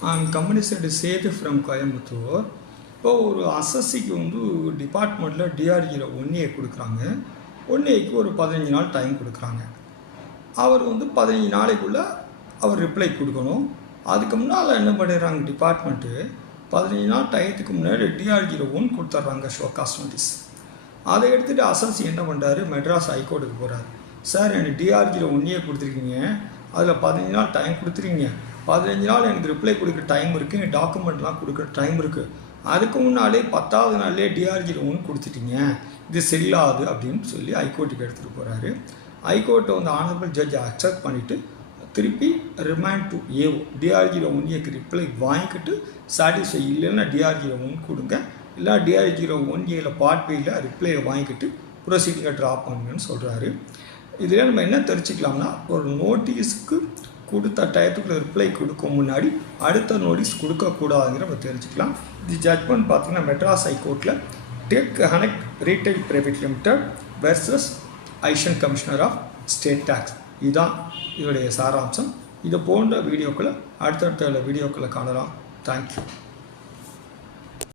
Company said Sethi from Coimbatore. இப்போ ஒரு அசஸ்சிக்கு வந்து டிபார்ட்மெண்ட்டில் டிஆர்ஜியில் 1A கொடுக்குறாங்க. 1Aக்கு ஒரு 15 நாள் டைம் கொடுக்குறாங்க. அவர் வந்து 15 நாளைக்குள்ளே அவர் ரிப்ளை கொடுக்கணும். அதுக்கு முன்னால் என்ன பண்ணிடுறாங்க டிபார்ட்மெண்ட்டு 15 நாள் டயத்துக்கு முன்னாடி டிஆர்ஜியில் 1 கொடுத்துட்றாங்க ஷோகாஸ் நோட்டீஸ். அதை எடுத்துகிட்டு அசஸ்சி என்ன பண்ணுறாரு மெட்ராஸ் ஹைகோர்ட்டுக்கு போகிறார். சார் எனக்கு டிஆர்ஜியில் 1A கொடுத்துருக்கீங்க, அதில் 15 நாள் டைம் கொடுத்துருக்கீங்க, 15 நாள் எனக்கு ரிப்ளை கொடுக்குற டைம் இருக்குது, எனக்கு டாக்குமெண்ட்லாம் கொடுக்குற டைம் இருக்குது, அதுக்கு முன்னாலே 10வது நாள்லேயே டிஆர்ஜியில் 1 கொடுத்துட்டீங்க, இது செல்லாது அப்படின்னு சொல்லி ஹைகோர்ட்டுக்கு எடுத்துகிட்டு போகிறாரு. ஹைகோர்ட்டை வந்து ஆனரபிள் ஜட்ஜ் அக்செப்ட் பண்ணிவிட்டு திருப்பி ரிமைண்ட் டு ஏஓ டிஆர்ஜியில் 1Aக்கு ரிப்ளை வாங்கிக்கிட்டு சாட்டிஸ்ஃபை இல்லைன்னா டிஆர்ஜியில் 1 கொடுங்க, இல்லை டிஆர்ஜியில் 1Aவில் பார்ட் பேயில் ரிப்ளையை வாங்கிக்கிட்டு ப்ரொசீடிங்கை ட்ராப் பண்ணுங்கன்னு சொல்கிறாரு. இதில் நம்ம என்ன தெரிஞ்சுக்கலாம்னா ஒரு நோட்டீஸுக்கு கொடுத்த டயத்துக்குள்ள ரிப்ளை கொடுக்க முன்னாடி அடுத்த நோட்டீஸ் கொடுக்கக்கூடாதுங்கிற நம்ம தெரிஞ்சுக்கலாம். இது ஜட்மெண்ட் பார்த்திங்கன்னா மெட்ராஸ் ஹைகோர்ட்டில் Tech Connect Retail Private Limited versus additional commissioner of state taxes. இதுதான் இதோடைய சாராம்சம். இது போன்ற வீடியோக்களை அடுத்தடுத்த வீடியோக்களை காணலாம். தேங்க்யூ.